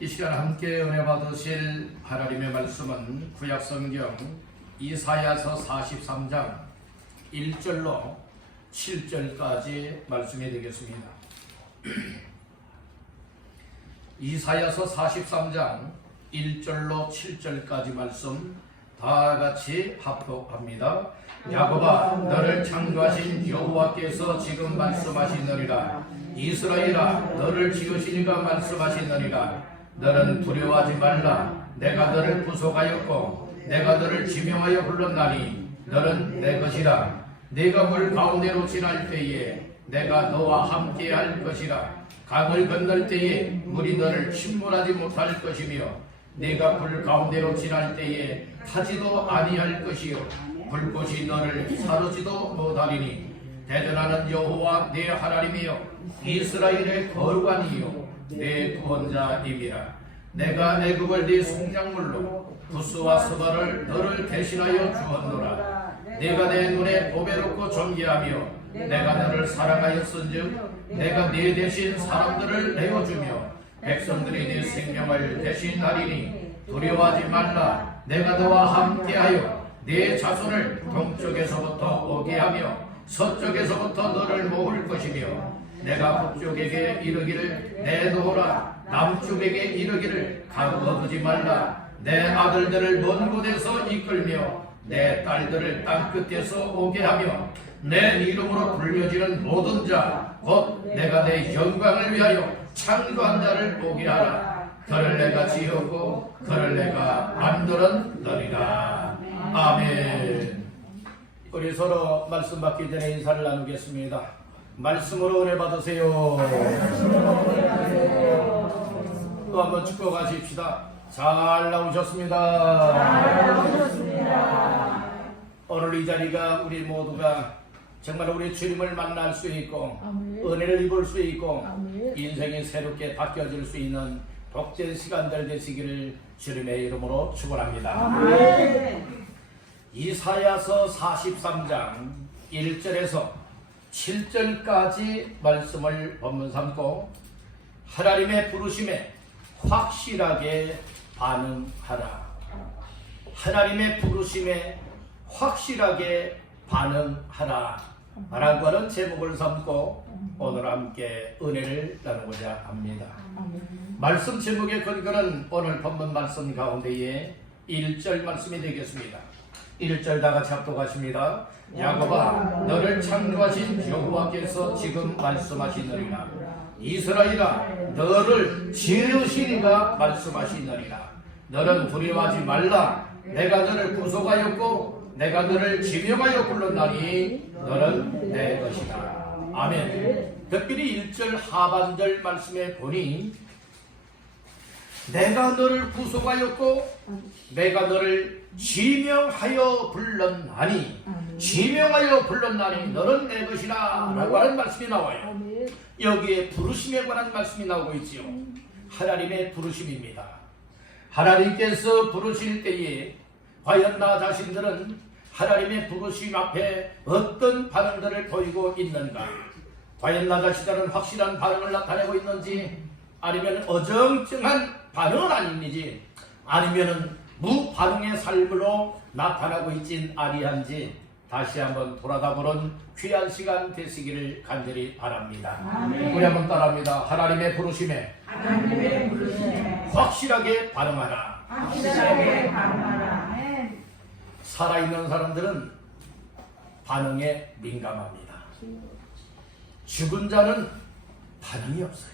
이 시간 함께 은혜 받으실 하나님의 말씀은 구약성경 이사야서 43장 1절로 7절까지 말씀이 되겠습니다. 이사야서 43장 1절로 7절까지 말씀 다 같이 합독합니다. 야곱아, 너를 창조하신 여호와께서 지금 말씀하시느니라. 이스라엘아, 너를 지으시니가 말씀하시느니라. 너는 두려워하지 말라. 내가 너를 구속하였고 내가 너를 지명하여 불렀나니 너는 내 것이라. 네가 물 가운데로 지날 때에 내가 너와 함께 할 것이라. 강을 건널 때에 물이 너를 침몰하지 못할 것이며 네가 불 가운데로 지날 때에 타지도 아니할 것이요 불꽃이 너를 사르지도 못하리니 대전하는 여호와 내 하나님이여 이스라엘의 거룩한이요 내 구원자임이라. 내가 애굽을 네 송장물로 부스와 스바를 너를 대신하여 주었노라. 내가 내 눈에 보배롭고 존귀하며 내가 너를 사랑하였은즉 내가 네 대신 사람들을 내어주며 백성들이 네 생명을 대신하리니 두려워하지 말라. 내가 너와 함께하여 네 자손을 동쪽에서부터 오게 하며 서쪽에서부터 너를 모을 것이며 내가 북쪽에게 이르기를 내놓으라. 남쪽에게 이르기를 가두어두지 말라. 내 아들들을 먼 곳에서 이끌며 내 딸들을 땅끝에서 오게 하며 내 이름으로 불려지는 모든 자 곧 내가 내 영광을 위하여 창조한 자를 오게 하라. 그를 내가 지었고 그를 내가 만들었느니라. 아멘. 우리 서로 말씀 받기 전에 인사를 나누겠습니다. 말씀으로 은혜 받으세요. 또 한번 축복하십시다. 잘 나오셨습니다. 오늘 이 자리가 우리 모두가 정말 우리 주님을 만날 수 있고 은혜를 입을 수 있고 인생이 새롭게 바뀌어질 수 있는 복된 시간들 되시기를 주님의 이름으로 축원합니다. 이사야서 43장 1절에서 7절까지 말씀을 본문 삼고 하나님의 부르심에 확실하게 반응하라. 하나님의 부르심에 확실하게 반응하라 라고 하는 제목을 삼고 오늘 함께 은혜를 나누고자 합니다. 말씀 제목의 근거는 오늘 본문 말씀 가운데에 1절 말씀이 되겠습니다. 1절 다 같이 합독하십니다. 야곱아, 너를 창조하신 여호와께서 지금 말씀하시느니라. 이스라엘아, 너를 지으시니가 말씀하시느니라. 너는 두려워하지 말라. 내가 너를 구속하였고 내가 너를 지명하여 불렀나니 너는 내 것이다. 아멘. 특별히 1절 하반절 말씀에 보니 내가 너를 구속하였고 내가 너를 지명하여 불렀나니 지명하여 불렀나니 너는 내 것이라 라고 하는 말씀이 나와요. 여기에 부르심에 관한 말씀이 나오고 있지요. 하나님의 부르심입니다. 하나님께서 부르실 때에 과연 나 자신들은 하나님의 부르심 앞에 어떤 반응들을 보이고 있는가? 과연 나 자신들은 확실한 반응을 나타내고 있는지, 아니면 어정쩡한 반응은 아닌지, 아니면 무반응의 삶으로 나타나고 있진 아니한지 다시 한번 돌아다보는 귀한 시간 되시기를 간절히 바랍니다. 아멘. 우리 한번 따라합니다. 하나님의 부르심에 확실하게 반응하라. 확실하게 반응하라. 살아있는 사람들은 반응에 민감합니다. 죽은 자는 반응이 없어요.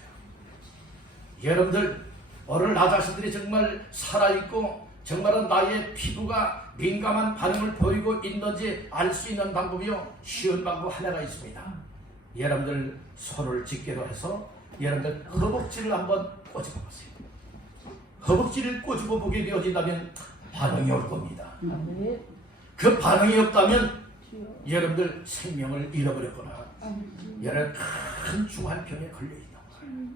여러분들 오늘 나 자신들이 정말 살아있고 정말은 나의 피부가 민감한 반응을 보이고 있는지 알 수 있는 방법이요, 쉬운 방법 하나가 있습니다. 여러분들 손을 짚기로 해서 여러분들 허벅지를 한번 꼬집어 보세요. 허벅지를 꼬집어 보게 되어진다면 반응이 올 겁니다. 그 반응이 없다면 여러분들 생명을 잃어버렸거나 여러 큰 중환병에 걸려있는 거예요.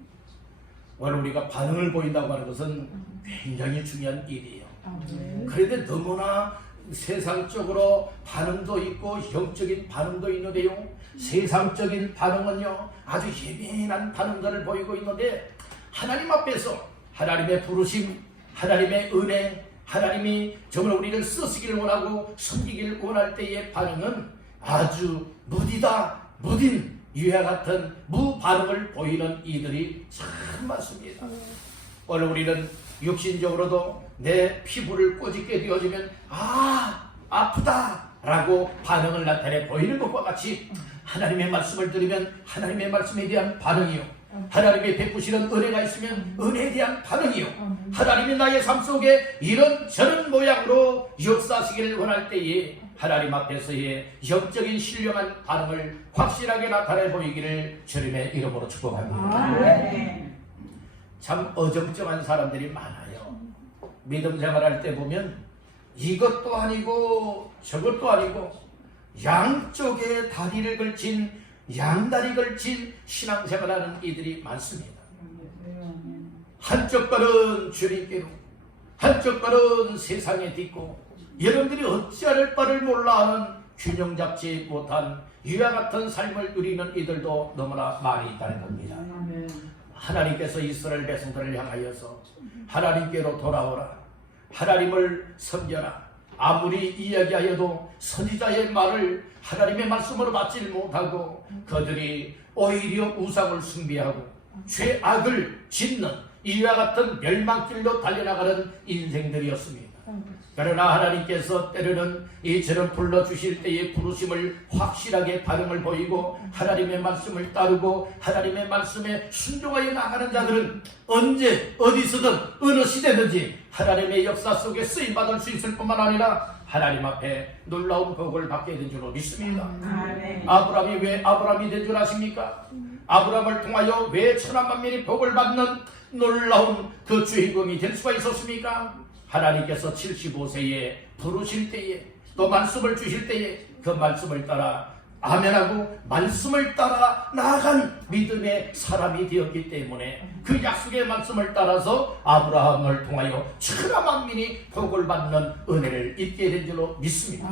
오늘 우리가 반응을 보인다고 하는 것은 굉장히 중요한 일이에요. 그런데 너무나 세상적으로 반응도 있고 영적인 반응도 있는데요, 세상적인 반응은요 아주 예민한 반응들을 보이고 있는데 하나님 앞에서 하나님의 부르심, 하나님의 은혜, 하나님이 정말 우리를 쓰시기를 원하고 섬기기를 원할 때의 반응은 아주 무딘 유야 같은 무반응을 보이는 이들이 참 많습니다. 오늘 우리는 육신적으로도 내 피부를 꼬집게 되어지면 아프다 라고 반응을 나타내 보이는 것과 같이 하나님의 말씀을 들으면 하나님의 말씀에 대한 반응이요, 하나님의 베푸시는 은혜가 있으면 은혜에 대한 반응이요, 하나님이 나의 삶 속에 이런 저런 모양으로 역사하시기를 원할 때에 하나님 앞에서의 영적인 신령한 반응을 확실하게 나타내 보이기를 주님의 이름으로 축복합니다. 참 어정쩡한 사람들이 많아요. 믿음 생활할 때 보면 이것도 아니고 저것도 아니고 양쪽에 다리를 걸친 양다리 걸친 신앙생활하는 이들이 많습니다. 한쪽 발은 주님께로, 한쪽 발은 세상에 딛고 여러분들이 어찌할 바를 몰라 하는 균형 잡지 못한 유야 같은 삶을 누리는 이들도 너무나 많이 있다는 겁니다. 하나님께서 이스라엘 백성들을 향하여서 하나님께로 돌아오라, 하나님을 섬겨라, 아무리 이야기하여도 선지자의 말을 하나님의 말씀으로 받지 못하고 그들이 오히려 우상을 숭배하고 죄악을 짓는 이와 같은 멸망길로 달려나가는 인생들이었습니다. 그러나 하나님께서 때로는 이처럼 불러주실 때의 부르심을 확실하게 반응을 보이고 하나님의 말씀을 따르고 하나님의 말씀에 순종하여 나가는 자들은 언제 어디서든 어느 시대든지 하나님의 역사 속에 쓰임받을 수 있을 뿐만 아니라 하나님 앞에 놀라운 복을 받게 된 줄로 믿습니다. 아브라함이 왜 아브라함이 된 줄 아십니까? 아브라함을 통하여 왜 천한 만민이 복을 받는 놀라운 그 주인공이 될 수가 있었습니까? 하나님께서 75세에 부르실 때에 또 말씀을 주실 때에 그 말씀을 따라 아멘하고 말씀을 따라 나아간 믿음의 사람이 되었기 때문에 그 약속의 말씀을 따라서 아브라함을 통하여 천하 만민이 복을 받는 은혜를 입게 된 줄로 믿습니다.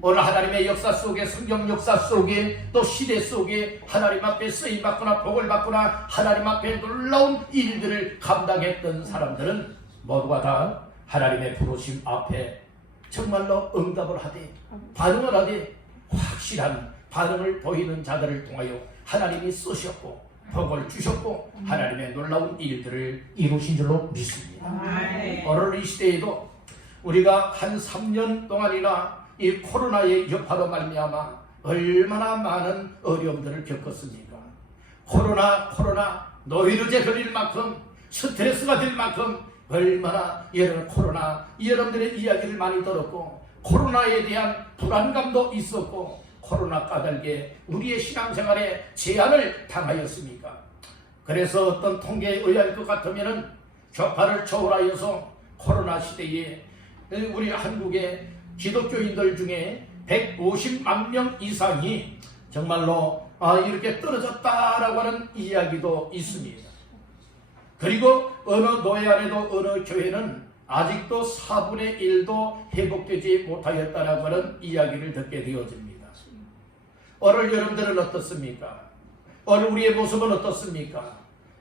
오늘 하나님의 역사 속에, 성경 역사 속에, 또 시대 속에 하나님 앞에 쓰임받거나 복을 받거나 하나님 앞에 놀라운 일들을 감당했던 사람들은 모두가 다 하나님의 부르심 앞에 정말로 응답을 하되 반응을 하되 확실한 반응을 보이는 자들을 통하여 하나님이 쓰셨고 복을 주셨고 하나님의 놀라운 일들을 이루신 줄로 믿습니다. 오늘 이 시대에도 우리가 한 3년 동안이나 이 코로나의 여파로 말미암아 얼마나 많은 어려움들을 겪었습니까? 코로나 노이로제 걸릴 만큼 스트레스가 될 만큼 얼마나 여러분 코로나 여러분들의 이야기를 많이 들었고 코로나에 대한 불안감도 있었고 코로나 까닭에 우리의 신앙생활에 제한을 당하였습니까? 그래서 어떤 통계에 의할 것 같으면은 교파를 초월하여서 코로나 시대에 우리 한국의 기독교인들 중에 150만 명 이상이 정말로 이렇게 떨어졌다라고 하는 이야기도 있습니다. 그리고 어느 노예 안에도 어느 교회는 아직도 4분의 1도 회복되지 못하였다라고 하는 이야기를 듣게 되어집니다. 오늘 여러분들은 어떻습니까? 오늘 우리의 모습은 어떻습니까?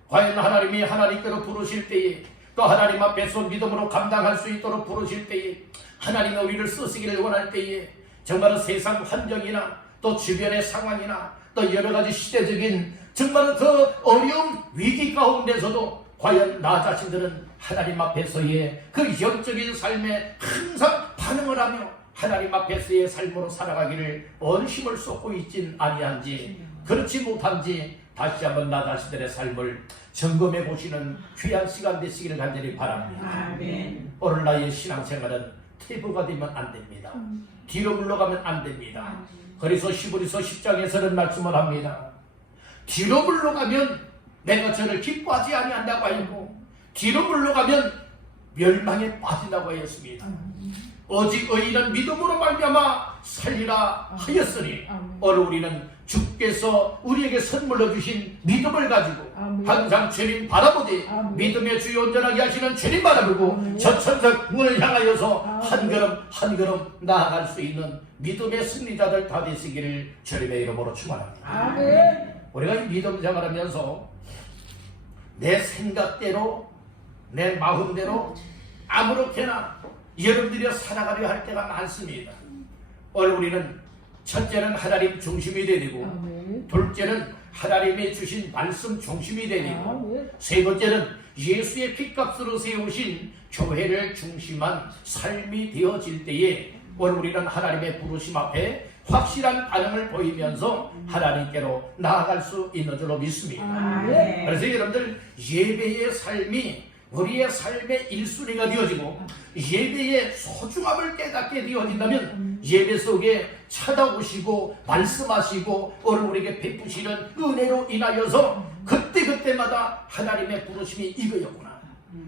과연 하나님이 하나님께로 부르실 때에 또 하나님 앞에서 믿음으로 감당할 수 있도록 부르실 때에 하나님이 우리를 쓰시기를 원할 때에 정말은 세상 환경이나 또 주변의 상황이나 또 여러 가지 시대적인 정말은 그 어려운 위기 가운데서도 과연 나 자신들은 하나님 앞에서의 그 영적인 삶에 항상 반응을 하며 하나님 앞에서의 삶으로 살아가기를 원심을 쏟고 있진 아니한지 그렇지 못한지 다시 한번 나 자신들의 삶을 점검해 보시는 귀한 시간 되시기를 간절히 바랍니다. 오늘 나의 신앙생활은 퇴보가 되면 안 됩니다. 뒤로 물러가면 안 됩니다. 그래서 히브리서 10장에서는 말씀을 합니다. 뒤로 물러가면 내가 저를 기뻐하지 아니한다고 하였고 뒤로 물러가면 멸망에 빠진다고 하였습니다. 오직 의인은 믿음으로 말미암아 살리라 하였으니 오늘 우리는 주께서 우리에게 선물로 주신 믿음을 가지고 항상 주님 바라보되 믿음의 주여 온전하게 하시는 주님 바라보고 저천석 문을 향하여서 한 걸음 한 걸음 나아갈 수 있는 믿음의 승리자들 다 되시기를 주님의 이름으로 축원합니다. 우리가 이 믿음 생활하면서 내 생각대로 내 마음대로 아무렇게나 여러분들이 살아가려 할 때가 많습니다. 오늘 우리는 첫째는 하나님 중심이 되고, 둘째는 하나님이 주신 말씀 중심이 되고, 세 번째는 예수의 핏값으로 세우신 교회를 중심한 삶이 되어질 때에 오늘 우리는 하나님의 부르심 앞에 확실한 반응을 보이면서 하나님께로 나아갈 수 있는 줄로 믿습니다. 그래서 여러분들, 예배의 삶이 우리의 삶의 1순위가 되어지고 예배의 소중함을 깨닫게 되어진다면 예배 속에 찾아오시고 말씀하시고 오늘 우리에게 베푸시는 은혜로 인하여서 그때그때마다 하나님의 부르심이 이거였구나,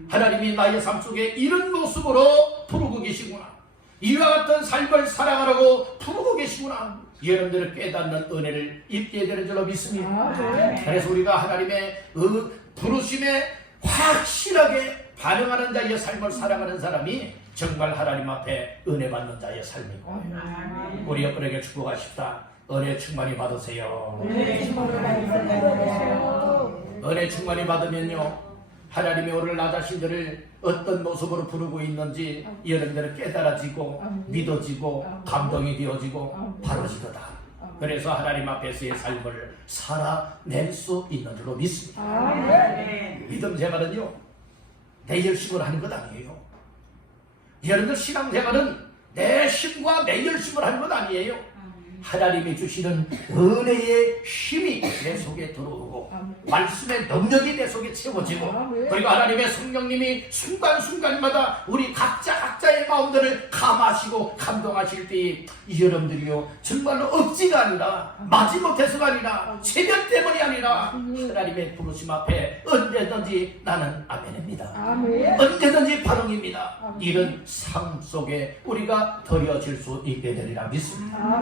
하나님이 나의 삶 속에 이런 모습으로 부르고 계시구나, 이와 같은 삶을 살아가라고 부르고 계시구나, 여러분들을 깨닫는 은혜를 입게 되는 줄로 믿습니다. 그래서 우리가 하나님의 부르심에 확실하게 반응하는 자의 삶을 살아가는 사람이 정말 하나님 앞에 은혜 받는 자의 삶이고, 우리 옆분에게 축복하십다. 은혜 충만히 받으세요. 은혜 충만히 받으면요, 하나님이 오늘 나 자신들을 어떤 모습으로 부르고 있는지 여러분들은 깨달아지고 믿어지고 감동이 되어지고 바로지도다. 그래서 하나님 앞에서의 삶을 살아낼 수 있는 줄로 믿습니다. 믿음 생활은요, 내 열심을 하는 것 아니에요. 여러분들 신앙 생활은 내 힘과 내 열심을 하는 것 아니에요. 하나님이 주시는 은혜의 힘이 내 속에 들어오고 말씀의 능력이 내 속에 채워지고, 그리고 하나님의 성령님이 순간순간마다 우리 각자의 마음들을 감하시고 감동하실 때 여러분들이요, 정말로 억지가 아니라 마지못해서가 아니라 체면 때문이 아니라 하나님의 부르심 앞에 언제든지 나는 아멘입니다. 언제든지 반응입니다. 이런 삶 속에 우리가 드려질 수 있게 되리라 믿습니다.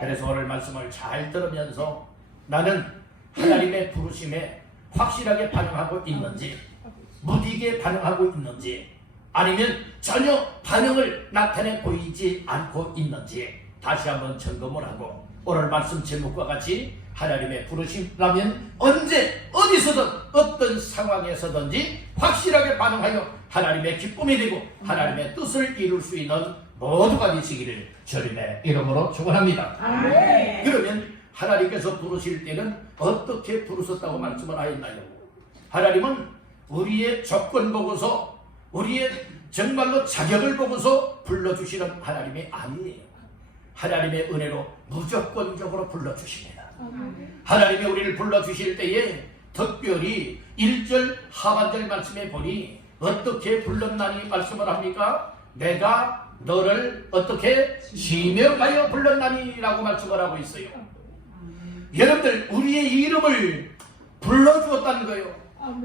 그래서 오늘 말씀을 잘 들으면서 나는 하나님의 부르심에 확실하게 반응하고 있는지, 무디게 반응하고 있는지, 아니면 전혀 반응을 나타내 보이지 않고 있는지 다시 한번 점검을 하고, 오늘 말씀 제목과 같이 하나님의 부르심이라면 언제 어디서든 어떤 상황에서든지 확실하게 반응하여 하나님의 기쁨이 되고 하나님의 뜻을 이룰 수 있는 모두가 되시기를 주님의 이름으로 축원합니다. 그러면 하나님께서 부르실 때는 어떻게 부르셨다고 말씀을 하였나요? 하나님은 우리의 조건 보고서, 우리의 정말로 자격을 보고서 불러주시는 하나님이 아니에요. 하나님의 은혜로 무조건적으로 불러주십니다. 하나님이 우리를 불러주실 때에 특별히 1절 하반절 말씀에 보니 어떻게 불렀나니 말씀을 합니까? 내가 너를 어떻게 지명하여 불렀나니 라고 말씀을 하고 있어요. 여러분들, 우리의 이름을 불러주었다는 거예요.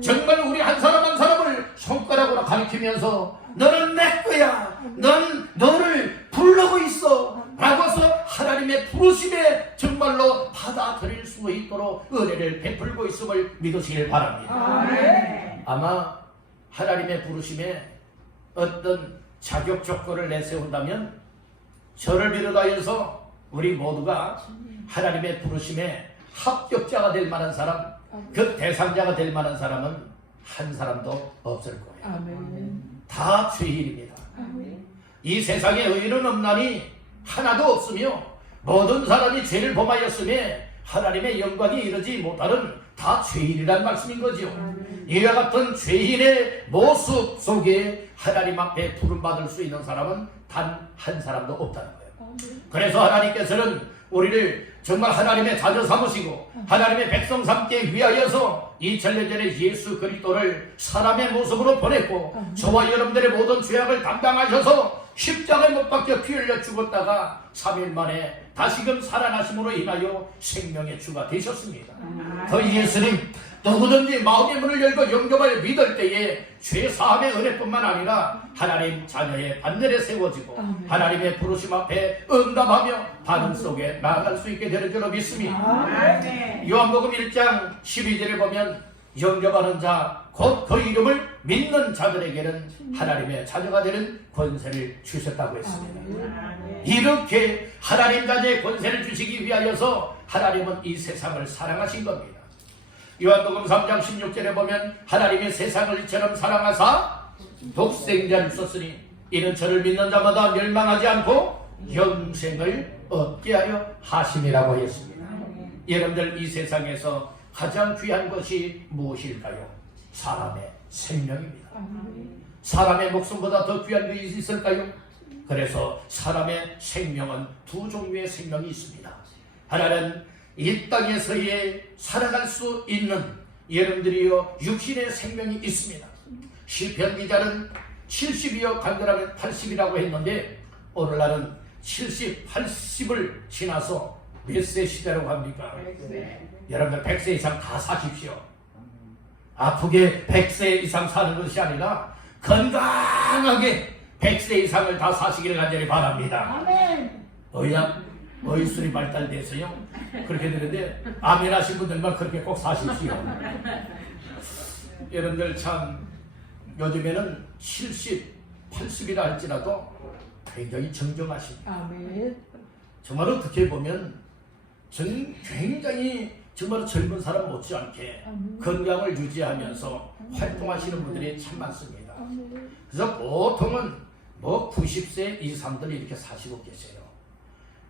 정말 우리 한 사람 한 사람을 손가락으로 가리키면서 너는 내 거야, 넌 너를 부르고 있어 라고 해서 하나님의 부르심에 정말로 받아들일 수 있도록 은혜를 베풀고 있음을 믿으시길 바랍니다. 아마 하나님의 부르심에 어떤 자격 조건을 내세운다면 저를 비롯하여서 우리 모두가 하나님의 부르심에 합격자가 될 만한 사람, 그 대상자가 될 만한 사람은 한 사람도 없을 거예요. 다 죄인입니다. 이 세상에 의인은 없나니 하나도 없으며 모든 사람이 죄를 범하였음에 하나님의 영광이 이르지 못하는 다 죄인이란 말씀인 거죠. 이와 같은 죄인의 모습 속에 하나님 앞에 부름받을 수 있는 사람은 단 한 사람도 없다는 거예요. 그래서 하나님께서는 우리를 정말 하나님의 자녀 삼으시고 하나님의 백성 삼기 위하여서 2000년 전에 예수 그리스도를 사람의 모습으로 보냈고 저와 여러분들의 모든 죄악을 담당하셔서 십자가에 못 박혀 피 흘려 죽었다가 3일 만에 다시금 살아나심으로 인하여 생명의 주가 되셨습니다. 그 예수님 누구든지 마음의 문을 열고 영접하여 믿을 때에 죄사함의 은혜뿐만 아니라 하나님 자녀의 반열에 세워지고 하나님의 부르심 앞에 응답하며 반응 속에 나아갈 수 있게 되는 줄로 믿습니다. 요한복음 1장 12절에 보면 영접하는 자 곧 그 이름을 믿는 자들에게는 하나님의 자녀가 되는 권세를 주셨다고 했습니다. 이렇게 하나님 자녀의 권세를 주시기 위하여서 하나님은 이 세상을 사랑하신 겁니다. 요한복음 3장 16절에 보면 하나님이 세상을 이처럼 사랑하사 독생자를 썼으니 이는 저를 믿는 자마다 멸망하지 않고 영생을 얻게 하려 하심이라고 했습니다. 여러분들, 이 세상에서 가장 귀한 것이 무엇일까요? 사람의 생명입니다. 사람의 목숨보다 더 귀한 것이 있을까요? 그래서 사람의 생명은 두 종류의 생명이 있습니다. 하나는 이 땅에서의 살아갈 수 있는 여러분들이요 육신의 생명이 있습니다. 시편 기자는 70이요 간절하면 80이라고 했는데 오늘날은 70, 80을 지나서 몇 세 시대라고 합니까? 100세. 여러분들 100세 이상 다 사십시오. 아프게 100세 이상 사는 것이 아니라 건강하게 100세 이상을 다 사시기를 간절히 바랍니다. 아멘. 의술이 발달돼서요 그렇게 되는데 아멘 하신 분들만 그렇게 꼭 사십시오. 여러분들 참 요즘에는 70, 80이라 할지라도 굉장히 정정하십니다. 아멘. 정말 어떻게 보면 굉장히 정말 젊은 사람 못지않게 건강을 유지하면서 활동하시는 분들이 참 많습니다. 그래서 보통은 90세 이상들이 이렇게 사시고 계세요.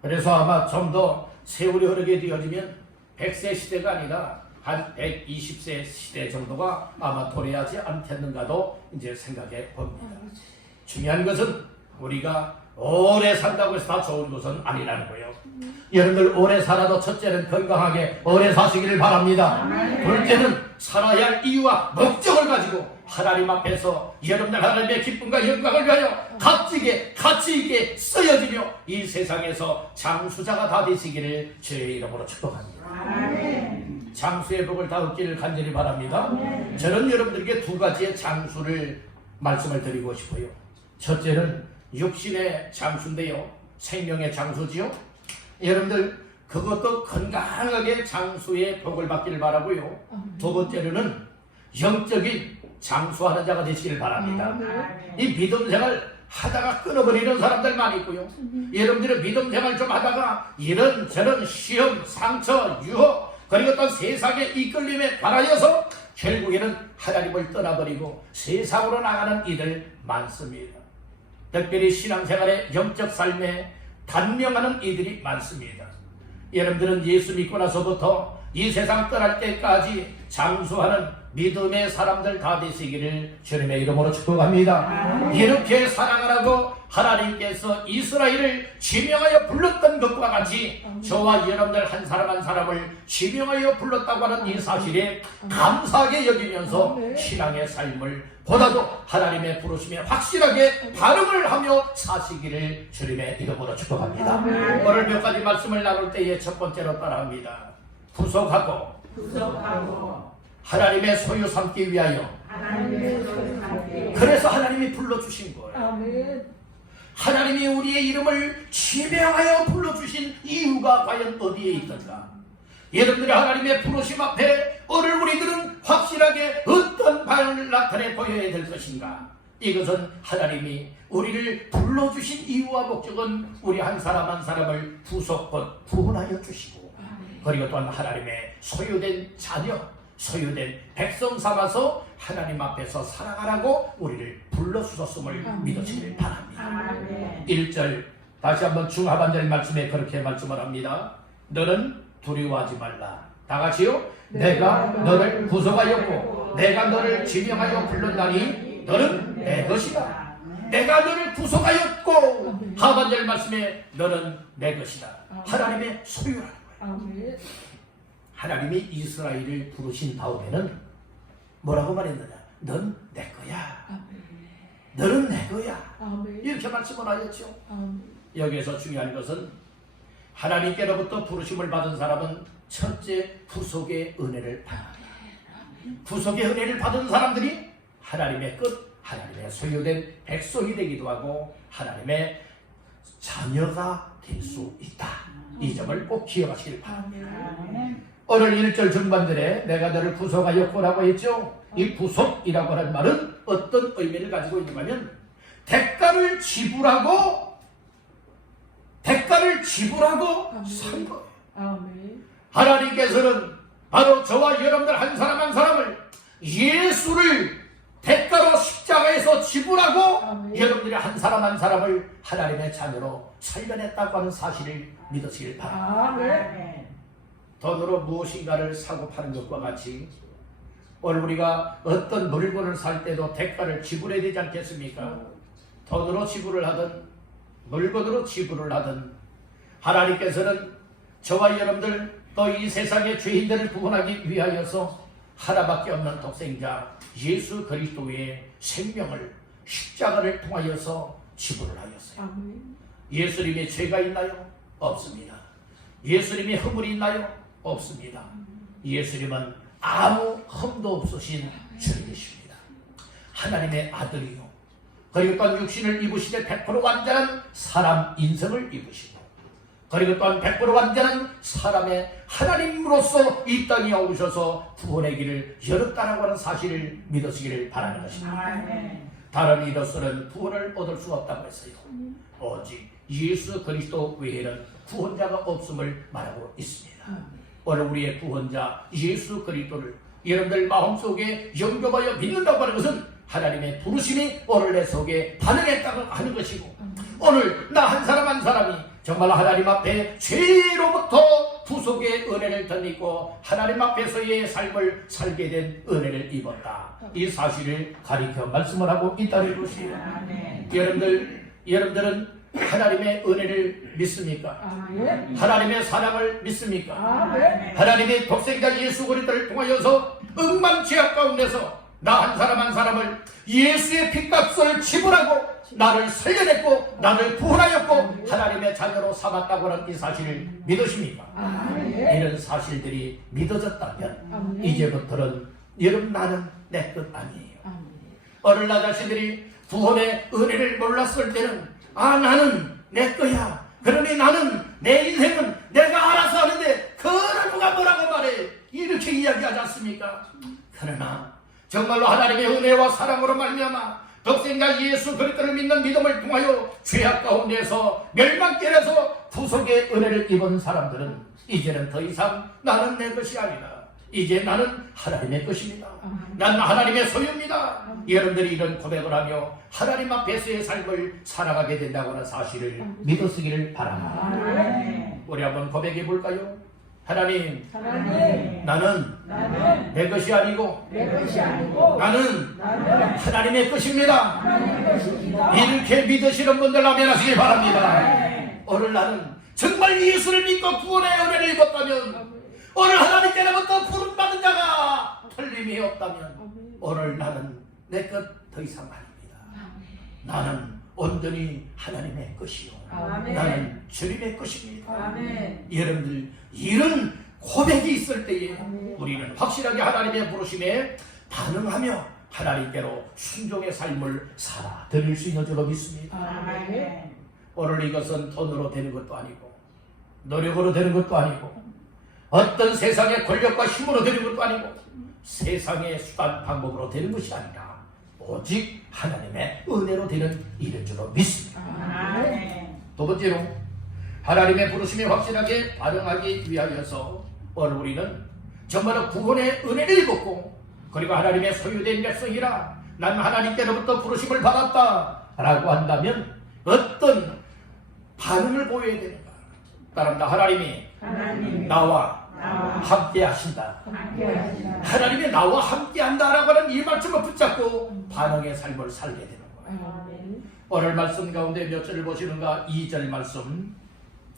그래서 아마 좀 더 세월이 흐르게 되어지면 100세 시대가 아니라 한 120세 시대 정도가 아마 도래하지 않겠는가도 이제 생각해 봅니다. 중요한 것은 우리가 오래 산다고 해서 다 좋은 것은 아니라는 거예요. 여러분들 오래 살아도 첫째는 건강하게 오래 사시기를 바랍니다. 둘째는 살아야 할 이유와 목적을 가지고 하나님 앞에서 여러분들 하나님의 기쁨과 영광을 위하여 값지게 가치있게 쓰여지며 이 세상에서 장수자가 다 되시기를 주의 이름으로 축복합니다. 장수의 복을 다 얻기를 간절히 바랍니다. 저는 여러분들에게 두 가지의 장수를 말씀을 드리고 싶어요. 첫째는 육신의 장수인데요, 생명의 장수지요. 여러분들 그것도 건강하게 장수의 복을 받기를 바라고요. 두 번째로는 영적인 장수하는 자가 되시길 바랍니다. 이 믿음 생활 하다가 끊어버리는 사람들 많이 있고요. 여러분들은 믿음 생활 좀 하다가 이런저런 시험, 상처, 유혹, 그리고 또 세상의 이끌림에 관하여서 결국에는 하나님을 떠나버리고 세상으로 나가는 이들 많습니다. 특별히 신앙생활의 영적 삶에 단명하는 이들이 많습니다. 여러분들은 예수 믿고 나서부터 이 세상 떠날 때까지 장수하는 믿음의 사람들 다 되시기를 주님의 이름으로 축복합니다. 이렇게 사랑하라고 하나님께서 이스라엘을 지명하여 불렀던 것과 같이 저와 여러분들 한 사람 한 사람을 지명하여 불렀다고 하는 이 사실에 감사하게 여기면서 신앙의 삶을 보다도 하나님의 부르심에 확실하게 발음을 하며 사시기를 주님의 이름으로 축복합니다. 오늘 몇 가지 말씀을 나눌 때에 첫 번째로 따라합니다. 구속하고 하나님의 소유 삼기 위하여. 그래서 하나님이 불러주신 거예요. 하나님이 우리의 이름을 지명하여 불러주신 이유가 과연 어디에 있던가? 여러분들이 하나님의 부르심 앞에 오늘 우리들은 확실하게 어떤 반응을 나타내 보여야 될 것인가? 이것은 하나님이 우리를 불러주신 이유와 목적은 우리 한 사람 한 사람을 구원하여 주시고, 그리고 또한 하나님의 소유된 자녀, 소유된 백성 삼아서 하나님 앞에서 살아가라고 우리를 불러주셨음을 믿으시길 바랍니다. 1절 다시 한번 중하반절 말씀에 그렇게 말씀을 합니다. 너는 두려워하지 말라. 다 같이요. 내가 너를 구속하였고 내가 너를 지명하여 불렀나니 너는 내 것이다. 내가 너를 구속하였고 하반절 말씀에 너는 내 것이다. 하나님의 소유라는 거예요. 하나님이 이스라엘을 부르신 다음에는 뭐라고 말했느냐? 넌 내 거야. 너는 내 거야. 이렇게 말씀을 하였죠. 여기에서 중요한 것은 하나님께로부터 부르심을 받은 사람은 첫째 구속의 은혜를 받습니다. 구속의 은혜를 받은 사람들이 하나님의 끝, 하나님의 소유된 백성이 되기도 하고 하나님의 자녀가 될 수 있다. 이 점을 꼭 기억하시길 바랍니다. 오늘 1절 중반절에 내가 너를 구속하였고라고 했죠. 이 구속이라고 하는 말은 어떤 의미를 가지고 있냐면 대가를 지불하고 산 거예요. 하나님께서는 바로 저와 여러분들 한 사람 한 사람을 예수를 대가로 십자가에서 지불하고 여러분들이 한 사람 한 사람을 하나님의 자녀로 살려냈다고 하는 사실을 믿으시길 바랍니다. 돈으로 무엇인가를 사고 파는 것과 같이 오늘 우리가 어떤 물건을 살 때도 대가를 지불해야 되지 않겠습니까? 돈으로 지불을 하든 물건으로 지불을 하든 하나님께서는 저와 여러분들 또 이 세상의 죄인들을 구원하기 위하여서 하나밖에 없는 독생자 예수 그리스도의 생명을 십자가를 통하여서 지불을 하였어요. 예수님의 죄가 있나요? 없습니다. 예수님의 허물이 있나요? 없습니다. 예수님은 아무 흠도 없으신 주님이십니다. 하나님의 아들이요. 그리고 또한 육신을 입으시되 100% 완전한 사람 인성을 입으시고 그리고 또한 100% 완전한 사람의 하나님으로서 이 땅에 오셔서 구원의 길을 열었다라고 하는 사실을 믿으시기를 바라는 것입니다. 다른 이로서는 구원을 얻을 수 없다고 했어요. 오직 예수 그리스도 외에는 구원자가 없음을 말하고 있습니다. 오늘 우리의 구원자 예수 그리스도를 여러분들 마음속에 영접하여 믿는다고 하는 것은 하나님의 부르심이 오늘 내 속에 반응했다고 하는 것이고 오늘 나 한 사람 한 사람이 정말 하나님 앞에 죄로부터 구속의 은혜를 덧입고 하나님 앞에서의 삶을 살게 된 은혜를 입었다. 이 사실을 가리켜 말씀을 하고 있다는 것이에요. 여러분들은 하나님의 은혜를 믿습니까? 하나님의 사랑을 믿습니까? 하나님의 독생자 예수 그리스도를 통하여서 억만 죄악 가운데서 나 한 사람 한 사람을 예수의 핏값을 지불하고 나를 살려냈고 나를 구원하였고 하나님의 자녀로 삼았다고 하는 이 사실을 믿으십니까? 이런 사실들이 믿어졌다면 이제부터는 여러분 나는 내 것 아니에요. 오늘 나 자신들이 구원의 은혜를 몰랐을 때는 나는 내 거야. 그러니 나는 내 인생은 내가 알아서 하는데 그걸 누가 뭐라고 말해. 이렇게 이야기하지 않습니까? 그러나 정말로 하나님의 은혜와 사랑으로 말미암아 독생자 예수 그리스도를 믿는 믿음을 통하여 죄악 가운데서 멸망길에서 구속의 은혜를 입은 사람들은 이제는 더 이상 나는 내 것이 아니라 이제 나는 하나님의 것입니다. 나는 하나님의 소유입니다. 여러분들이 이런 고백을 하며 하나님 앞에서의 삶을 살아가게 된다고 하는 사실을 믿으시기를 바랍니다. 우리 한번 고백해 볼까요? 하나님, 나는 내 것이 아니고 나는 하나님의 것입니다. 이렇게 믿으시는 분들 아멘하시기 바랍니다. 오늘 나는 정말 예수를 믿고 구원의 은혜를 입었다면 오늘 하나님께로부터 부름받은 자가 틀림이 없다면 오늘 나는 내 것 더 이상 아닙니다. 나는 온전히 하나님의 것이요 나는 주님의 것입니다. 여러분들 이런 고백이 있을 때에 우리는 확실하게 하나님의 부르심에 반응하며 하나님께로 순종의 삶을 살아 드릴 수 있는 줄로 믿습니다. 오늘 이것은 돈으로 되는 것도 아니고 노력으로 되는 것도 아니고 어떤 세상의 권력과 힘으로 되는 것도 아니고 세상의 수단 방법으로 되는 것이 아니라 오직 하나님의 은혜로 되는 일인 줄로 믿습니다. 두 번째로 하나님의 부르심에 확실하게 반응하기 위하여서 오늘 우리는 정말로 구원의 은혜를 입었고 그리고 하나님의 소유된 백성이라 난 하나님께로부터 부르심을 받았다 라고 한다면 어떤 반응을 보여야 되는가? 따릅니다. 하나님이 나와 함께 하신다. 하나님이 나와 함께 한다라고 하는 이 말씀을 붙잡고 반응의 삶을 살게 되는 거예요. 오늘 말씀 가운데 몇 절을 보시는가? 2절 말씀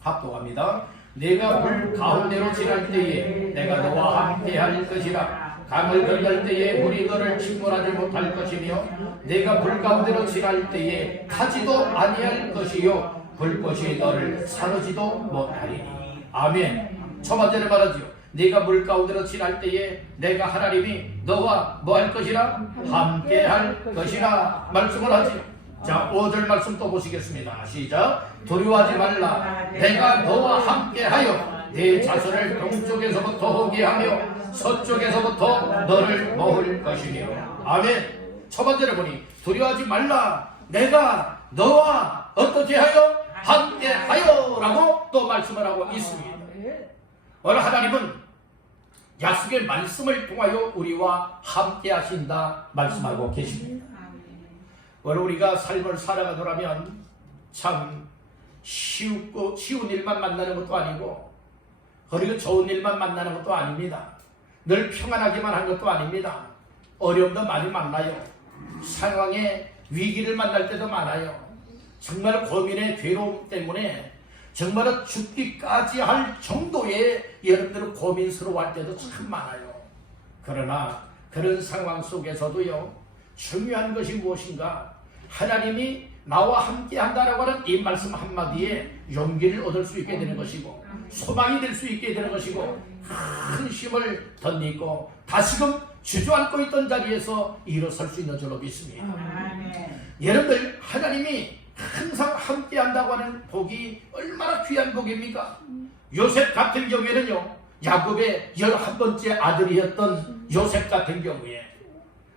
합독합니다. 내가 불 가운데로 지날 때에 내가 너와 함께 할 것이라. 강을 건널 때에 물이 너를 침몰하지 못할 것이며 내가 불 가운데로 지날 때에 타지도 아니할 것이요 불꽃이 너를 사르지도 못하리니. 아멘. 첫 번째로 말하지요. 네가 물 가운데로 지날 때에 내가 하나님이 너와 뭐 할 것이라? 함께 할 것이라 말씀을 하지요. 자, 5절 말씀 또 보시겠습니다. 시작. 두려워하지 말라. 내가 너와 함께하여 네 자손을 동쪽에서부터 오게 하며 서쪽에서부터 너를 모을 것이며. 아멘. 첫 번째로 보니 두려워하지 말라. 내가 너와 어떻게 하여? 함께하여 라고 또 말씀을 하고 있습니다. 오늘 하나님은 약속의 말씀을 통하여 우리와 함께 하신다 말씀하고 계십니다. 오늘 우리가 삶을 살아가더라면 참 쉬운 일만 만나는 것도 아니고 그리고 좋은 일만 만나는 것도 아닙니다. 늘 평안하기만 한 것도 아닙니다. 어려움도 많이 만나요. 상황에 위기를 만날 때도 많아요. 정말 고민의 괴로움 때문에 정말 죽기까지 할 정도의 여러분들은 고민스러워할 때도 참 많아요. 그러나 그런 상황 속에서도요, 중요한 것이 무엇인가? 하나님이 나와 함께 한다라고 하는 이 말씀 한마디에 용기를 얻을 수 있게 되는 것이고 소망이 될 수 있게 되는 것이고 큰 힘을 덧입고 다시금 주저앉고 있던 자리에서 일어설 수 있는 줄로 믿습니다. 여러분들, 하나님이 항상 함께 한다고 하는 복이 얼마나 귀한 복입니까? 요셉 같은 경우에는요, 야곱의 11번째 아들이었던 요셉 같은 경우에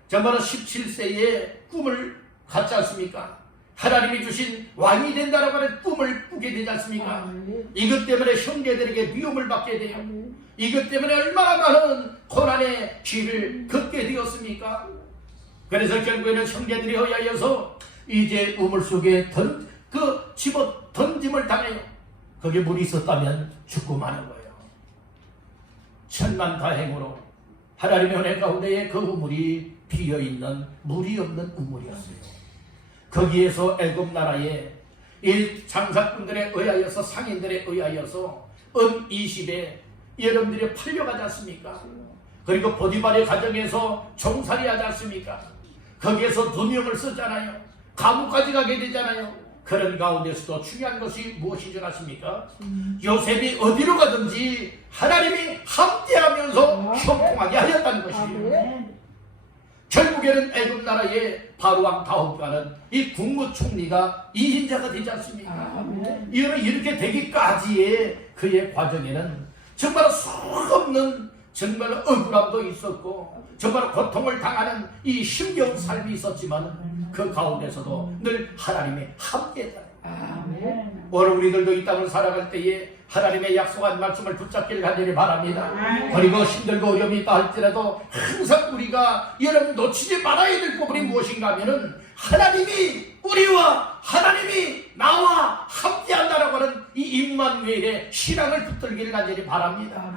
정말 17세에 꿈을 갖지 않습니까? 하나님이 주신 왕이 된다라고 하는 꿈을 꾸게 되지 않습니까? 이것 때문에 형제들에게 미움을 받게 돼요. 이것 때문에 얼마나 많은 고난의 길을 걷게 되었습니까? 그래서 결국에는 형제들이 의하여서 이제 우물 속에 집어 던짐을 당해요. 거기에 물이 있었다면 죽고 마는 거예요. 천만다행으로 하나님의 은혜 가운데에 그 우물이 비어있는 물이 없는 우물이었어요. 거기에서 애굽 나라의 이 장사꾼들에 의하여서 상인들에 의하여서 은 20에 여러분들이 팔려가지 않습니까? 그리고 보디발의 가정에서 종살이 하지 않습니까? 거기에서 누명을 썼잖아요. 감옥까지 가게 되잖아요. 그런 가운데서도 중요한 것이 무엇인 줄 아십니까? 요셉이 어디로 가든지 하나님이 함께하면서 형통하게 하였다는 것이에요. 결국에는 애굽 나라의 바로왕 다음과는 이 국무총리가 이인자가 되지 않습니까? 이거는 이렇게 되기까지의 그의 과정에는 정말 수없는 정말 억울함도 있었고 정말 고통을 당하는 이 힘겨운 삶이 있었지만 그 가운데서도 늘 하나님의 함께했다. 오늘 우리들도 이 땅을 살아갈 때에 하나님의 약속한 말씀을 붙잡기를 간절히 바랍니다. 그리고 힘들고 어려움이 있다 할지라도 항상 우리가 여러분 놓치지 말아야 될 부분이 무엇인가 하면은 하나님이 우리와 하나님이 나와 함께한다라고 하는 이 임마누엘의 신앙을 붙들기를 간절히 바랍니다.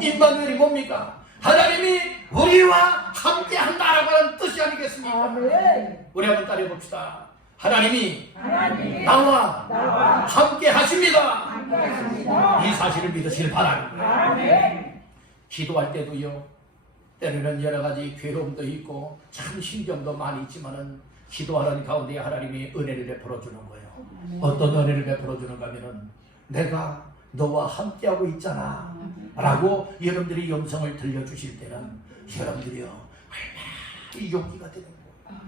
임마누엘이 뭡니까? 하나님이 우리와 함께한다라고 하는 뜻이 아니겠습니까? 우리 한번 따라해봅시다. 하나님이 나와 함께 하십니다. 이 사실을 믿으시길 바랍니다. 기도할 때도요, 때로는 여러 가지 괴로움도 있고 참 신경도 많이 있지만은 기도하는 가운데 하나님이 은혜를 베풀어 주는 거예요. 어떤 은혜를 베풀어 주는가 하면은 내가 너와 함께하고 있잖아 라고 여러분들이 음성을 들려주실 때는 여러분들이요 얼마나 용기가 되는 거예요.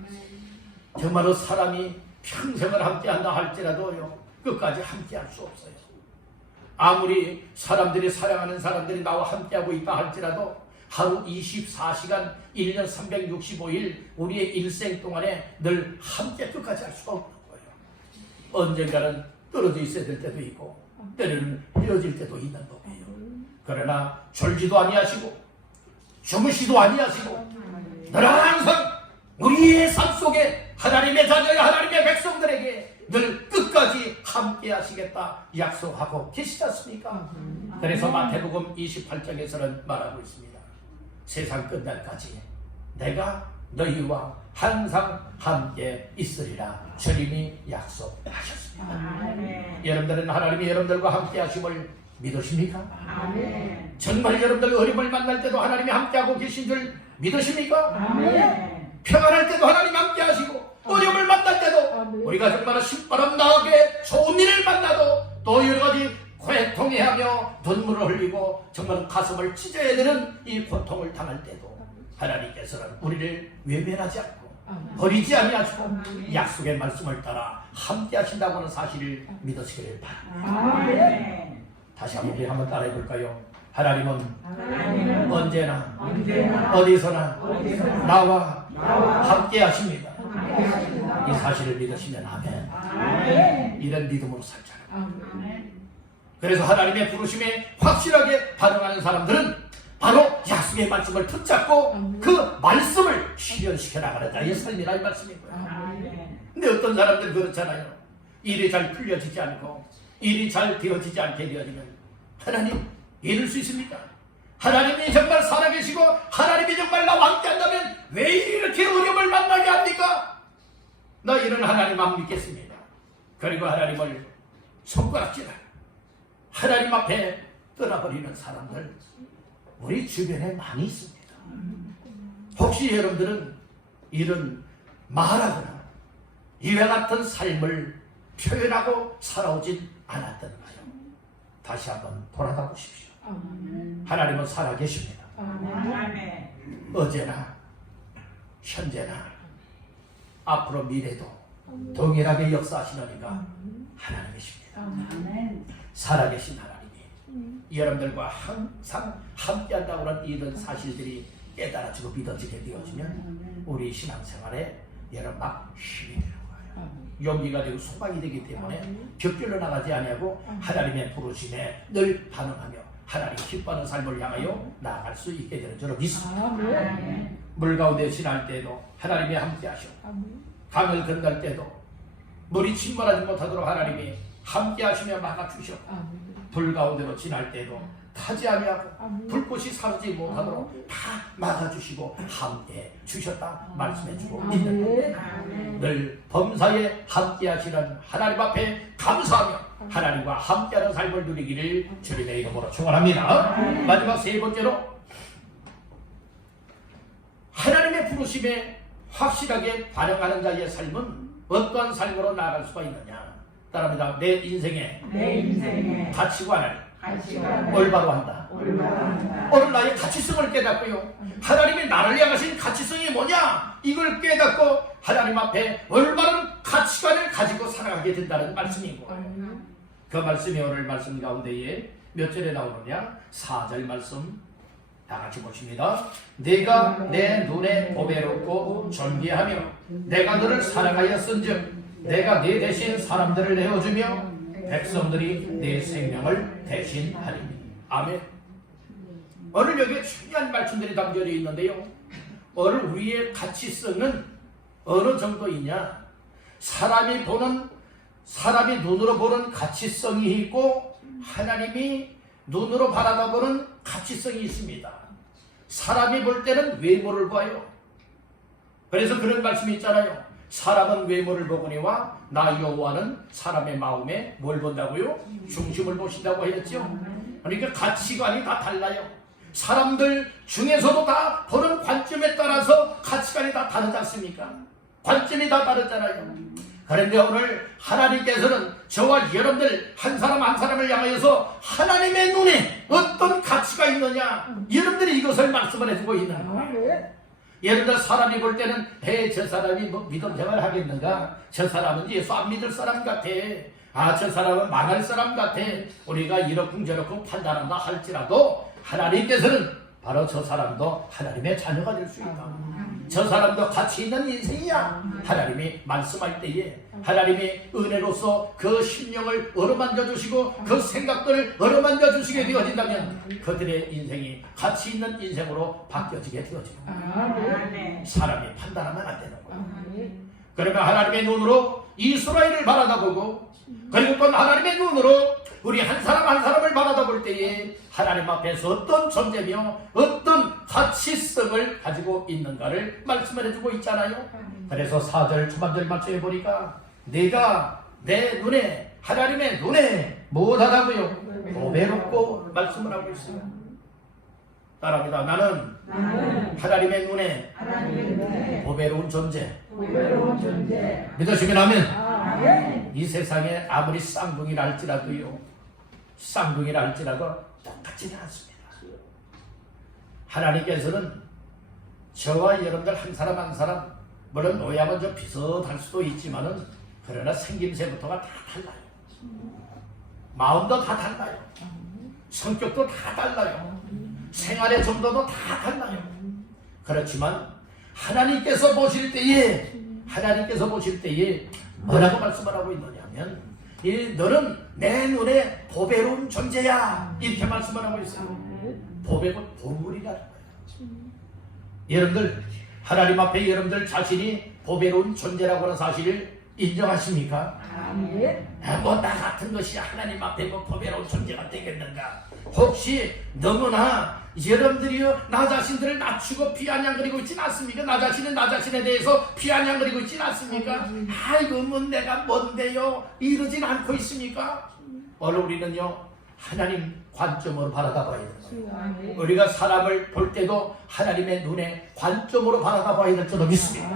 정말로 사람이 평생을 함께한다 할지라도요 끝까지 함께할 수 없어요. 아무리 사람들이 사랑하는 사람들이 나와 함께하고 있다 할지라도 하루 24시간 1년 365일 우리의 일생 동안에 늘 함께 끝까지 할 수가 없는 거예요. 언젠가는 떨어져 있어야 될 때도 있고 때로는 헤어질 때도 있는 법이에요. 그러나 졸지도 아니하시고 주무시도 아니하시고 늘 항상 우리의 삶 속에 하나님의 자녀의 하나님의 백성들에게 늘 끝까지 함께 하시겠다 약속하고 계시지 않습니까? 그래서 마태복음 28장에서는 말하고 있습니다. 세상 끝날까지 내가 너희와 항상 함께 있으리라 주님이 약속하셨습니다. 여러분들은 하나님이 여러분들과 함께 하심을 믿으십니까? 정말 여러분들 어려움을 만날 때도 하나님이 함께하고 계신 줄 믿으십니까? 평안할 때도 하나님 함께 하시고 어려움을 만날 때도 우리가 정말 신바람 나게 좋은 일을 만나도 또 여러 가지 고통해하며 눈물을 흘리고 정말 가슴을 찢어야 되는 이 고통을 당할 때도 하나님께서는 우리를 외면하지 않고 버리지 아니하시고 약속의 말씀을 따라 함께 하신다고 하는 사실을 믿으시기를 바랍니다. 다시 한번 우리 한번 따라해 볼까요? 하나님은 언제나 어디서나 나와 함께 하십니다. 이 사실을 믿으시면 아멘. 이런 믿음으로 살잖아요. 그래서 하나님의 부르심에 확실하게 반응하는 사람들은 바로 약속의 말씀을 붙잡고 그 말씀을 실현시켜 나가는 자의 삶이라 이 말씀인 거예요. 근데 어떤 사람들 그렇잖아요. 일이 잘 풀려지지 않고 일이 잘 되어지지 않게 되어지면 하나님 이룰 수 있습니까? 하나님이 정말 살아계시고 하나님이 정말 나와 함께 한다면 왜 이렇게 어려움을 만나게 합니까? 나 이런 하나님 안 믿겠습니다. 그리고 하나님을 손가락질하고 하나님 앞에 떠나버리는 사람들 우리 주변에 많이 있습니다. 혹시 여러분들은 이런 말하거나 이와 같은 삶을 표현하고 살아오진 않았던가요? 다시 한번 돌아가 보십시오. 하나님은 살아계십니다. 어제나 현재나 앞으로 미래도 동일하게 역사하시느니까 하나님이십니다. 살아계신 하나님이 여러분들과 항상 함께한다고 하는 이런 사실들이 깨달아지고 믿어지게 되어지면 우리 신앙생활에 여러분 막 힘이 되는 거예요. 용기가 되고 소망이 되기 때문에 격결로 나가지 아니하고 하나님의 부르심에 늘 반응하며 하나님 기뻐하는 삶을 향하여 나아갈 수 있게 되는 줄로 믿습니다. 물 가운데 지날 때도 하나님이 함께 하셔. 강을 건널 때도 물이 침몰하지 못하도록 하나님이 함께 하시며 막아주셔. 불 가운데로 지날 때도 타지 아니하고 불꽃이 사르지 못하도록 다 막아주시고 함께 주셨다 말씀해주고 있는 겁니다. 늘 범사에 함께 하시는 하나님 앞에 감사하며 하나님과 함께하는 삶을 누리기를 주님의 이름으로 축원합니다. 마지막 세 번째로 하나님의 부르심에 확실하게 반응하는 자의 삶은 어떠한 삶으로 나아갈 수가 있느냐. 따라합니다. 내 인생의 가치관을 올바로 한다. 오늘 나의 가치성을 깨닫고요. 하나님이 나를 향하신 가치성이 뭐냐? 이걸 깨닫고 하나님 앞에 올바른 가치관을 가지고 살아가게 된다는 말씀인 거예요. 그 말씀이 오늘 말씀 가운데에 몇 절에 나오느냐? 4절 말씀 다 같이 보십니다. 내가 내 눈에 보배롭고 존귀하며 내가 너를 사랑하였은즉 내가 네 대신 사람들을 내어주며 백성들이 내 생명을 대신하리니. 아멘. 오늘 여기에 중요한 말씀들이 담겨져 있는데요. 오늘 우리의 가치성은 어느 정도이냐? 사람이 눈으로 보는 가치성이 있고 하나님이 눈으로 바라보는 가치성이 있습니다. 사람이 볼 때는 외모를 봐요. 그래서 그런 말씀이 있잖아요. 사람은 외모를 보거니와 나 여호와는 사람의 마음에 뭘 본다고요? 중심을 보신다고 하였죠. 그러니까 가치관이 다 달라요. 사람들 중에서도 다 보는 관점에 따라서 가치관이 다 다르지 않습니까? 관점이 다 다르잖아요. 그런데 오늘 하나님께서는 저와 여러분들 한 사람 한 사람을 향하여서 하나님의 눈에 어떤 가치가 있느냐, 여러분들이 이것을 말씀을 해주고 있는 거예요. 예를 들어 사람이 볼 때는 저 사람이 뭐 믿음 생활 하겠는가? 저 사람은 예수 안 믿을 사람 같아. 저 사람은 망할 사람 같아. 우리가 이렇쿵 저렇쿵 판단한다 할지라도 하나님께서는 바로 저 사람도 하나님의 자녀가 될 수 있다. 저 사람도 가치 있는 인생이야. 하나님이 말씀할 때에 하나님이 은혜로서 그 심령을 어루만져 주시고 그 생각들을 어루만져 주시게 되어진다면 그들의 인생이 가치 있는 인생으로 바뀌어지게 되어집니다. 사람이 판단하면 안 되는 거예요. 그러면 하나님의 눈으로 이스라엘을 바라다보고 그리고 또 하나님의 눈으로 우리 한 사람 한 사람을 바라다볼 때에 하나님 앞에서 어떤 존재며 어떤 가치성을 가지고 있는가를 말씀을 해주고 있잖아요. 그래서 4절 초반절 말씀해 보니까 내가 내 눈에 하나님의 눈에 무엇하다고요? 보배롭고 말씀을 하고 있어요. 따라합니다. 나는 하나님의 눈에 보배로운 존재. 믿으시면 아멘. 이 세상에 아무리 쌍둥이라 할지라도요, 쌍둥이라 할지라도 똑같지는 않습니다. 하나님께서는 저와 여러분들 한 사람 한 사람 물론 노예하면 좀 비슷할 수도 있지만은 그러나 생김새부터가 다 달라요. 마음도 다 달라요. 성격도 다 달라요. 생활의 정도도 다 달라요. 그렇지만 하나님께서 보실 때에 뭐라고 말씀을 하고 있느냐면 너는 내 눈에 보배로운 존재야 이렇게 말씀을 하고 있어요. 보배고 보물이라는 거예요. 여러분들 하나님 앞에 여러분들 자신이 보배로운 존재라고 하는 사실을 인정하십니까? 뭐 나 같은 것이 하나님 앞에 뭐 보배로운 존재가 되겠는가? 혹시 너무나 여러분들이요 나 자신들을 낮추고 비아냥거리고 있지는 않습니까? 나 자신은 나 자신에 대해서 비아냥거리고 있지는 않습니까? 아이고 뭐 내가 뭔데요? 이러진 않고 있습니까? 오늘 우리는요 하나님 관점으로 바라봐야 돼요. 우리가 사람을 볼 때도 하나님의 눈에 관점으로 바라봐야 될 줄로 믿습니다.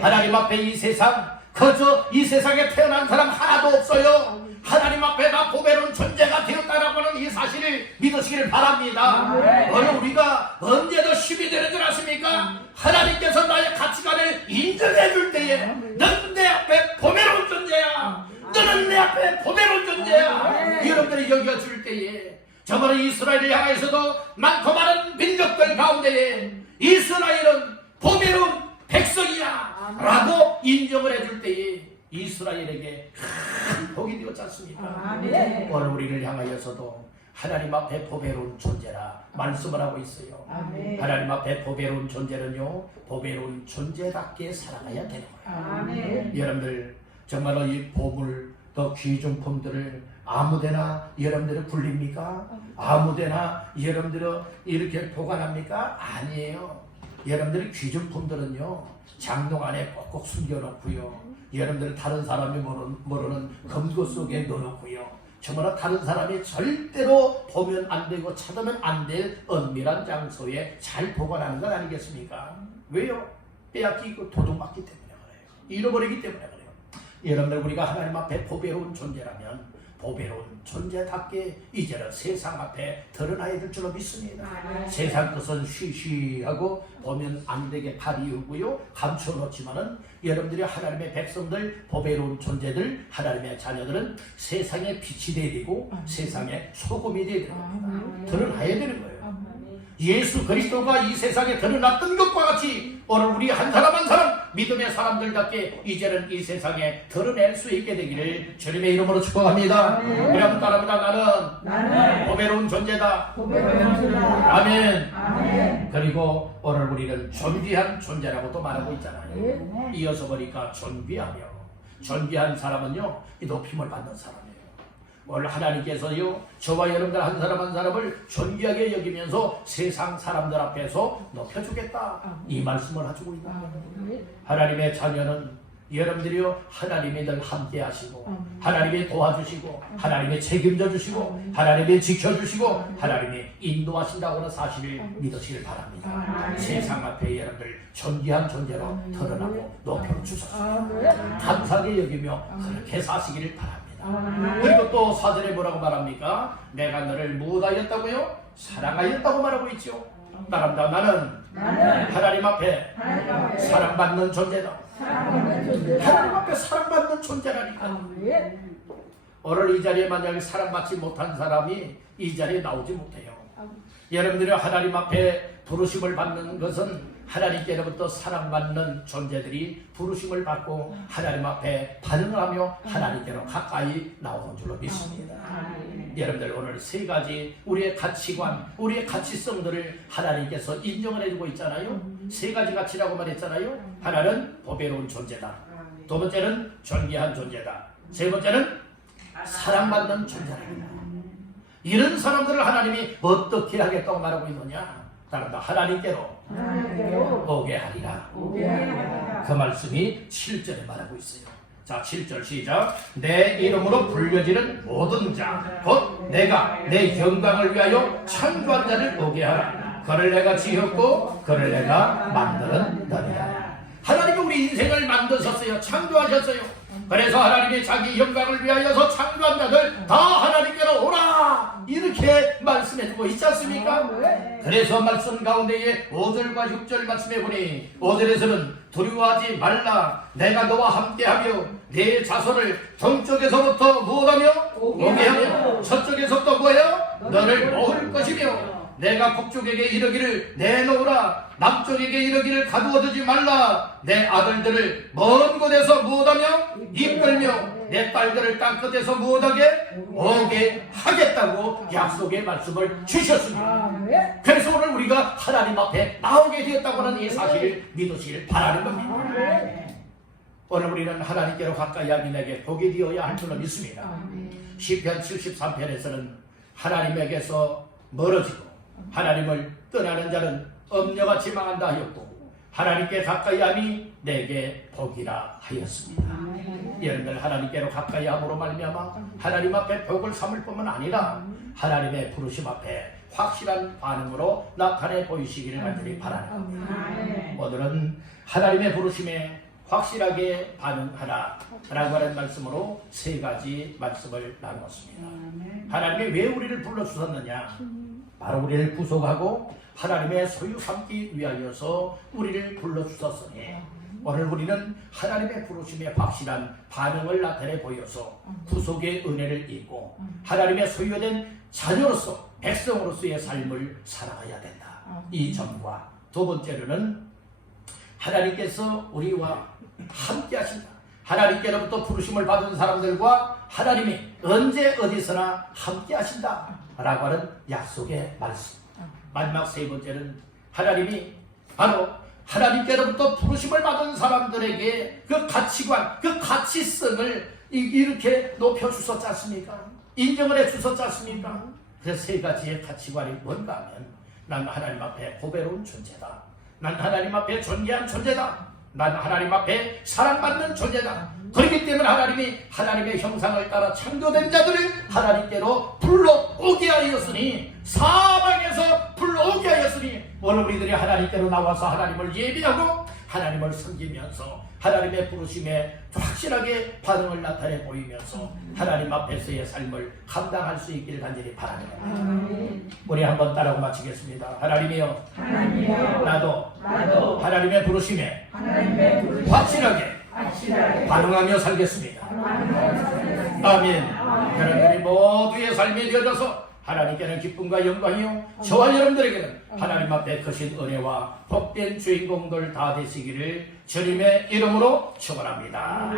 하나님 앞에 이 세상 그저 이 세상에 태어난 사람 하나도 없어요. 하나님 앞에 나 보배로운 존재가 되었다라고 하는 이 사실을 믿으시기를 바랍니다. 오늘 우리가 언제도 힘이 되는 줄 아십니까? 하나님께서 나의 가치관을 인정해 줄 때에 너는 내 앞에 보배로운 존재야. 너는 내 앞에 보배로운 존재야. 여러분들이 여겨줄 때에 저번에 이스라엘을 향해서도 많고 많은 민족들 가운데에 이스라엘은 보배로운 백성이야 라고 인정을 해줄 때에 이스라엘에게 큰 복이 되었지 않습니까? 오늘 우리를 향하여서도 하나님 앞에 보배로운 존재라 말씀을 하고 있어요. 하나님 앞에 보배로운 존재는요 보배로운 존재답게 살아가야 되는 거예요. 여러분들 정말로 이 보물 또 귀중품들을 아무데나 여러분들이 굴립니까? 아무데나 여러분들이 이렇게 보관합니까? 아니에요. 여러분들이 귀중품들은요 장롱 안에 꼭꼭 숨겨놓고요 여러분들 다른 사람이 모르는 금고 속에 넣어놓고요 정말 다른 사람이 절대로 보면 안 되고 찾으면 안 될 은밀한 장소에 잘 보관하는 것 아니겠습니까? 왜요? 빼앗기고 도둑맞기 때문에 그래요. 잃어버리기 때문에 그래요. 여러분들 우리가 하나님 앞에 보배로운 존재라면 보배로운 존재답게 이제는 세상 앞에 드러나야 될 줄로 믿습니다. 세상 것은 쉬쉬하고 보면 안 되게 가리우고요 감춰놓지만은 여러분들이 하나님의 백성들 보배로운 존재들 하나님의 자녀들은 세상의 빛이 되어야 되고 세상의 소금이 되어야 됩니다. 드러나야 되는 거예요. 예수 그리스도가 이 세상에 드러났던 것과 같이 오늘 우리 한 사람 한 사람 믿음의 사람들답게 이제는 이 세상에 드러낼 수 있게 되기를 주님의 이름으로 축복합니다. 우리 한번 따라합니다. 나는 보배로운 존재다. 아멘. 그리고 오늘 우리는 존귀한 존재라고 또 말하고 있잖아요. 이어서 보니까 존귀한 사람은요 높임을 받는 사람이에요. 오늘 하나님께서요 저와 여러분들 한 사람 한 사람을 존귀하게 여기면서 세상 사람들 앞에서 높여주겠다 이 말씀을 하시고 있는 거예요. 하나님의 자녀는 여러분들이요 하나님이 늘 함께 하시고 하나님이 도와주시고 하나님이 책임져 주시고 하나님이 지켜주시고 하나님이 인도하신다고 하는 사실을 믿으시길 바랍니다. 세상 앞에 여러분들 존귀한 존재로 드러나고 높여주소서. 감사하게 여기며 그렇게 사시기를 바랍니다. 그리고 또 사전에 뭐라고 말합니까? 내가 너를 무엇하였다고요? 사랑하였다고 말하고 있죠. 따라합니다. 나는 하나님 앞에 사랑받는 존재다. 하나님 앞에 사랑받는 존재라니까. 오늘 이 자리에 만약에 사랑받지 못한 사람이 이 자리에 나오지 못해요. 여러분들이 하나님 앞에 부르심을 받는 것은 하나님께로부터 사랑받는 존재들이 부르심을 받고 하나님 앞에 반응하며 하나님께로 가까이 나오는 줄로 믿습니다. 여러분들 오늘 세 가지 우리의 가치관, 우리의 가치성들을 하나님께서 인정을 해주고 있잖아요. 세 가지 가치라고 말했잖아요. 하나는 보배로운 존재다. 두 번째는 존귀한 존재다. 세 번째는 사랑받는 존재다. 이런 사람들을 하나님이 어떻게 하겠다고 말하고 있느냐? 따른다. 하나님께로 오게 하리라. 그 말씀이 7절에 말하고 있어요. 자, 7절 시작. 내 이름으로 불려지는 모든 자, 곧 내가 내 영광을 위하여 창조한 자를 오게 하라. 그를 내가 지었고 그를 내가 만드는 너리라. 하나님이 우리 인생을 만드셨어요. 창조하셨어요. 그래서 하나님이 자기 영광을 위하여서 창조한 자들 다 하나님께로 오라 이렇게 말씀해주고 있지 않습니까? 그래서 말씀 가운데에 5절과 6절 말씀해 보니 5절에서는 두려워하지 말라. 내가 너와 함께하며 내 자손을 동쪽에서부터 무엇하며 오게 하며 서쪽에서부터 뭐예요? 너를 모을 것이며 내가 북쪽에게 이르기를 내놓으라, 남쪽에게 이르기를 가두어두지 말라, 내 아들들을 먼 곳에서 무엇하며 이끌며 내 딸들을 땅끝에서 무엇하게 오게 하겠다고 약속의 말씀을 주셨습니다. 그래서 오늘 우리가 하나님 앞에 나오게 되었다고 하는 이 사실을 믿으시길 바라는 겁니다. 오늘 우리는 하나님께로 가까이 하민에게 복이 되어야 할 줄로 믿습니다. 시편 73편에서는 하나님에게서 멀어지고 하나님을 떠나는 자는 엄녀같이 망한다 하였고, 하나님께 가까이 함이 내게 복이라 하였습니다. 여러분들 하나님께로 가까이 함으로 말미암아 하나님 앞에 복을 삼을 뿐만 아니라 하나님의 부르심 앞에 확실한 반응으로 나타내 보이시기를 간절히 바랍니다. 오늘은 하나님의 부르심에 확실하게 반응하라 라고 하는 말씀으로 세 가지 말씀을 나누었습니다. 하나님이 왜 우리를 불러주셨느냐? 바로 우리를 구속하고 하나님의 소유 삼기 위하여서 우리를 불러주셨으니, 오늘 우리는 하나님의 부르심에 확실한 반응을 나타내 보여서 구속의 은혜를 입고 하나님의 소유된 자녀로서 백성으로서의 삶을 살아가야 된다. 이 점과 두 번째로는 하나님께서 우리와 함께 하신다. 하나님께로부터 부르심을 받은 사람들과 하나님이 언제 어디서나 함께 하신다 라고 하는 약속의 말씀. 마지막 세 번째는 하나님이 바로 하나님께로부터 부르심을 받은 사람들에게 그 가치관, 그 가치성을 이렇게 높여주셨지 않습니까? 인정을 해주셨지 않습니까? 그 세 가지의 가치관이 뭔가 하면, 난 하나님 앞에 고배로운 존재다, 난 하나님 앞에 존귀한 존재다, 난 하나님 앞에 사랑받는 존재다. 그렇기 때문에 하나님이 하나님의 형상을 따라 창조된 자들을 하나님께로 불러오게 하였으니, 사방에서 불러오게 하였으니, 오늘 우리들이 하나님께로 나와서 하나님을 예비하고 하나님을 섬기면서 하나님의 부르심에 확실하게 반응을 나타내 보이면서 하나님 앞에서의 삶을 감당할 수 있기를 간절히 바랍니다. 우리 한번 따라하고 마치겠습니다. 하나님이여, 나도 하나님의 부르심에 확실하게 반응하며 살겠습니다. 아멘. 여러분들이 모두의 삶이 되어져서 하나님께는 기쁨과 영광이요, 저와 여러분들에게는 하나님 앞에 크신 은혜와 복된 주인공들 다 되시기를 주님의 이름으로 축원합니다.